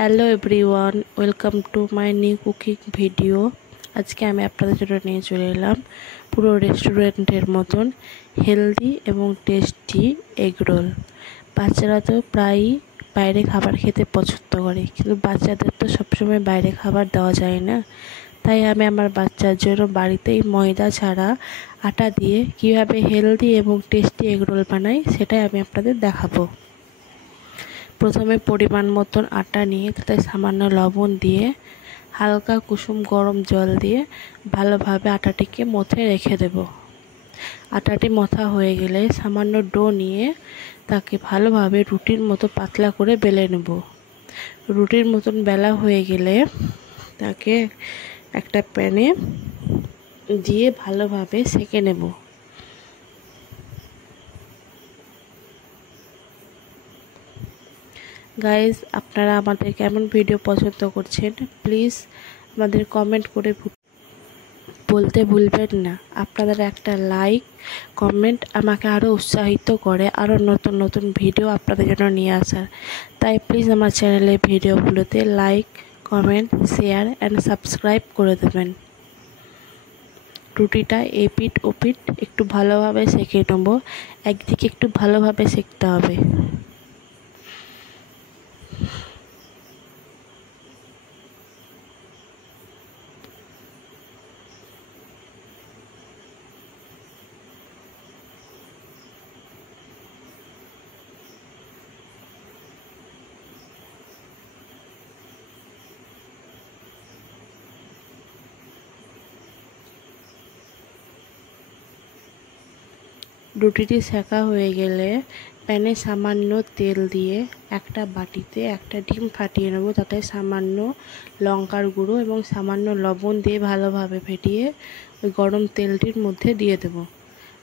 Hello everyone, welcome to my new cooking video. আজকে আমি আপনাদের জন্য নিয়ে চলে এলাম পুরো রেস্টুরেন্টের মতন হেলদি এবং টেস্টি এগ রোল। বাচ্চারা তো প্রায়ই বাইরে খাবার খেতে পছন্দ করে, কিন্তু বাচ্চাদের তো সবসময় বাইরে খাবার দেওয়া যায় না। তাই আমি আমার বাচ্চার জন্য বাড়িতেই ময়দা ছাড়া আটা দিয়ে কীভাবে হেলদি এবং টেস্টি এগ রোল বানাই সেটাই আমি আপনাদের দেখাবো। প্রথমে পরিমাণ মতন আটা নিয়ে তাতে সামান্য লবণ দিয়ে হালকা কুসুম গরম জল দিয়ে ভালোভাবে আটাটিকে মথে রেখে দেব। আটাটি মথা হয়ে গেলে সামান্য ডো নিয়ে তাকে ভালোভাবে রুটির মতো পাতলা করে বেলে নেব। রুটির মতন বেলা হয়ে গেলে তাকে একটা প্যানে দিয়ে ভালোভাবে সেঁকে নেব। গাইজ, আপনারা আমাদের কেমন ভিডিও পছন্দ করছেন প্লিজ আমাদের কমেন্ট করে বলতে ভুলবেন না। আপনাদের একটা লাইক কমেন্ট আমাকে আরও উৎসাহিত করে আরও নতুন নতুন ভিডিও আপনাদের জন্য নিয়ে আসার। তাই প্লিজ আমার চ্যানেলের ভিডিওগুলোতে like comment share and subscribe করে দেবেন। রুটিটা এপিট ওপিট একটু ভালোভাবে সেঁকে নেব। একদিকে একটু ভালোভাবে সেঁকতে হবে। রুটিটি সেঁকা হয়ে গেলে প্যানে সামান্য তেল দিয়ে একটা বাটিতে একটা ডিম ফাটিয়ে নেব। তাতে সামান্য লঙ্কার গুঁড়ো এবং সামান্য লবণ দিয়ে ভালোভাবে ফেটিয়ে ওই গরম তেলটির মধ্যে দিয়ে দেব।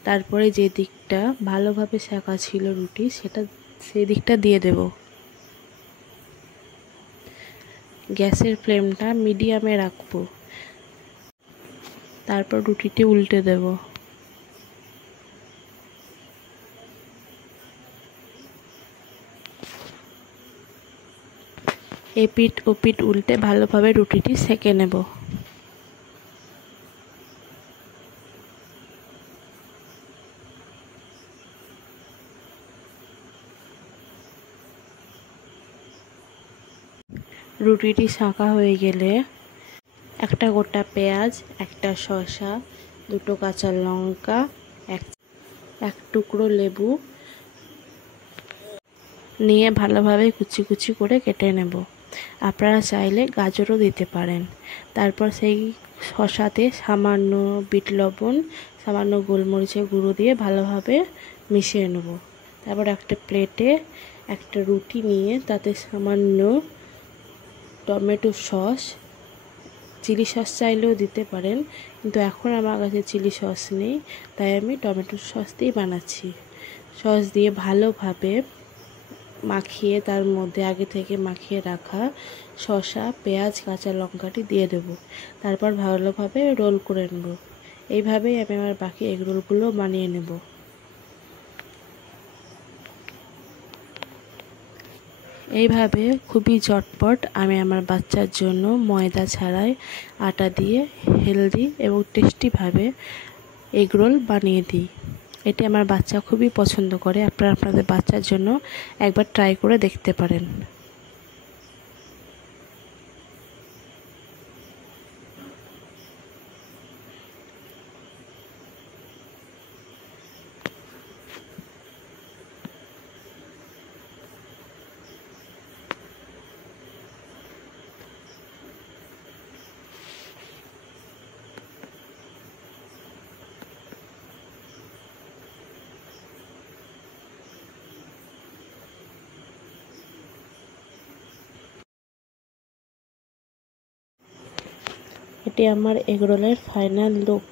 তারপরে যে দিকটা ভালোভাবে সেঁকা ছিল রুটি সেই দিকটা দিয়ে দেব। গ্যাসের ফ্লেমটা মিডিয়ামে রাখবো। তারপর রুটিটি উল্টে দেব। এপিট ওপিট উল্টে ভালোভাবে রুটিটি সেঁকে নেব। রুটিটি সেঁকা হয়ে গেলে একটা গোটা পেঁয়াজ, একটা শসা, দুটো কাঁচা লঙ্কা, এক টুকরো লেবু নিয়ে ভালোভাবে কুচি কুচি করে কেটে নেব। আপনারা চাইলে গাজরও দিতে পারেন। তারপর সেই শসাতে সামান্য বিট লবণ, সামান্য গোলমরিচের গুঁড়ো দিয়ে ভালোভাবে মিশিয়ে নেব। তারপর একটা প্লেটে একটা রুটি নিয়ে তাতে সামান্য টমেটো সস, চিলি সস চাইলেও দিতে পারেন, কিন্তু এখন আমার কাছে চিলি সস নেই, তাই আমি টমেটো সস দিয়েই বানাচ্ছি। সস দিয়ে ভালোভাবে মাখিয়ে তার মধ্যে আগে থেকে মাখিয়ে রাখা শসা, পেঁয়াজ, কাঁচা লঙ্কাটি দিয়ে দেব। তারপর ভালোভাবে রোল করে নেব। এইভাবেই আমি আমার বাকি এগ রোলগুলো বানিয়ে নেব। এইভাবে খুবই ঝটপট আমি আমার বাচ্চার জন্য ময়দা ছাড়াই আটা দিয়ে হেলদি এবং টেস্টিভাবে এগ রোল বানিয়ে দিই। এটি আমার বাচ্চা খুবই পছন্দ করে। আপনারা আপনাদের বাচ্চার জন্য একবার ট্রাই করে দেখতে পারেন। এটি আমার এগ রোলের ফাইনাল লুক।